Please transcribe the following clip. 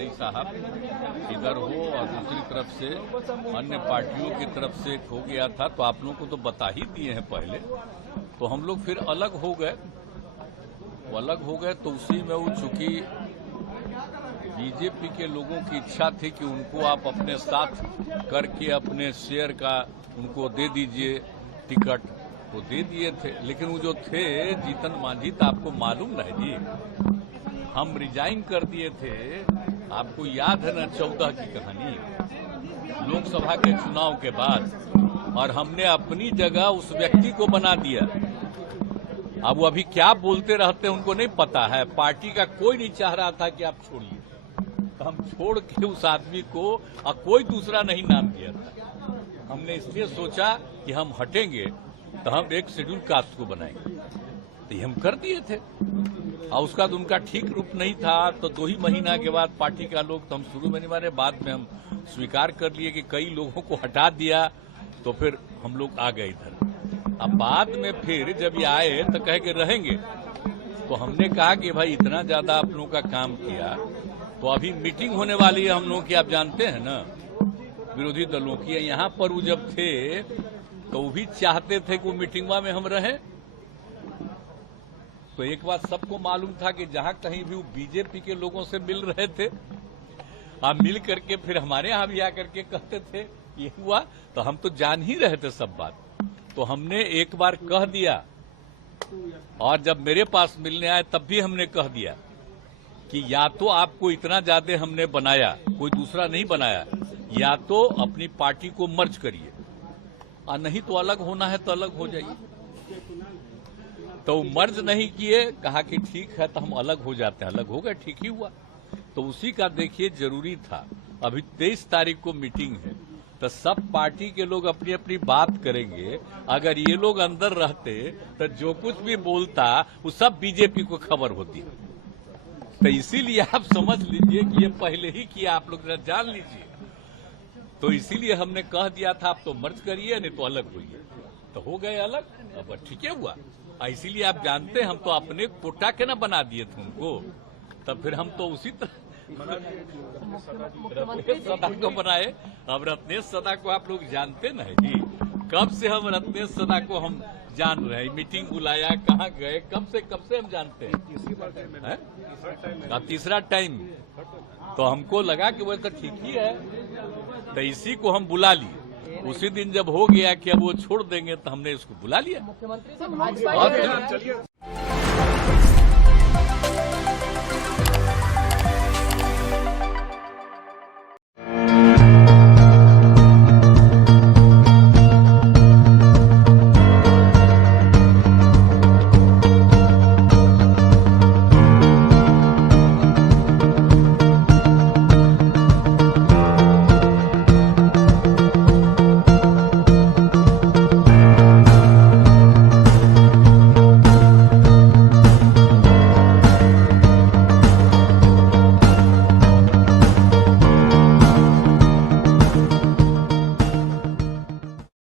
नहीं साहब, इधर हो और दूसरी तरफ से अन्य पार्टियों की तरफ से हो गया था, तो आप लोगों को तो बता ही दिए हैं पहले। तो हम लोग फिर अलग हो गए, तो उसी में वो चूंकि बीजेपी के लोगों की इच्छा थी कि उनको आप अपने साथ करके अपने शेयर का उनको दे दीजिए टिकट, तो दे दिए थे। लेकिन वो जो थे जीतन मांझी, तो आपको मालूम नहीं जी, हम रिजाइन कर दिए थे। आपको याद है ना 14 की कहानी, लोकसभा के चुनाव के बाद, और हमने अपनी जगह उस व्यक्ति को बना दिया। अब वो अभी क्या बोलते रहते हैं उनको नहीं पता है। पार्टी का कोई नहीं चाह रहा था कि आप छोड़िए, तो हम छोड़ के उस आदमी को और कोई दूसरा नहीं नाम दिया था। हमने इसलिए सोचा कि हम हटेंगे तो हम एक शेड्यूल कास्ट को बनाएंगे, तो ये हम कर दिए थे। और उसका तो उनका ठीक रूप नहीं था, तो 2 ही महीना के बाद पार्टी का लोग, तो हम शुरू में नहीं माने, बाद में हम स्वीकार कर लिए कि कई लोगों को हटा दिया, तो फिर हम लोग आ गए इधर। अब बाद में फिर जब ये आए तो कहे कि रहेंगे, तो हमने कहा कि भाई इतना ज्यादा आप लोगों का काम किया, तो अभी मीटिंग होने वाली है हम लोगों की, आप जानते हैं ना, विरोधी दलों की। यहाँ पर वो जब थे तो वो भी चाहते थे कि वो मीटिंगवा में हम रहें। तो एक बात सबको मालूम था कि जहां कहीं भी वो बीजेपी के लोगों से मिल रहे थे, आप मिल करके फिर हमारे यहां भी आकर के कहते थे ये हुआ, तो हम तो जान ही रहे थे सब बात। तो हमने एक बार कह दिया, और जब मेरे पास मिलने आए तब भी हमने कह दिया कि या तो आपको इतना ज्यादा हमने बनाया, कोई दूसरा नहीं बनाया, या तो अपनी पार्टी को मर्ज करिए, और नहीं तो अलग होना है तो अलग हो जाइए। तो मर्ज नहीं किए, कहा कि ठीक है तो हम अलग हो जाते हैं, अलग हो गए, ठीक ही हुआ। तो उसी का देखिए जरूरी था। अभी 23 तारीख को मीटिंग है, तो सब पार्टी के लोग अपनी अपनी बात करेंगे। अगर ये लोग अंदर रहते तो जो कुछ भी बोलता वो सब बीजेपी को खबर होती। तो इसीलिए आप समझ लीजिए कि ये पहले ही किया, आप लोग जान लीजिए। तो इसीलिए हमने कह दिया था आप तो मर्ज करिए, नहीं तो अलग होइए, तो हो गए अलग। अब ठीक है हुआ। इसीलिए आप जानते हैं हम तो अपने कोटा के ना बना दिए थे उनको, तब फिर हम तो उसी तरह रत्नेश सदा को बनाए। अब रत्नेश सदा को आप लोग जानते ना है जी, कब से हम रत्नेश सदा को हम जान रहे हैं। मीटिंग बुलाया, कहाँ गए, कब से हम जानते हैं। अब तीसरा टाइम, तो हमको लगा कि वो तो ठीक ही है, तो इसी को हम बुला लिए। उसी दिन जब हो गया कि अब वो छोड़ देंगे, तो हमने इसको बुला लिया।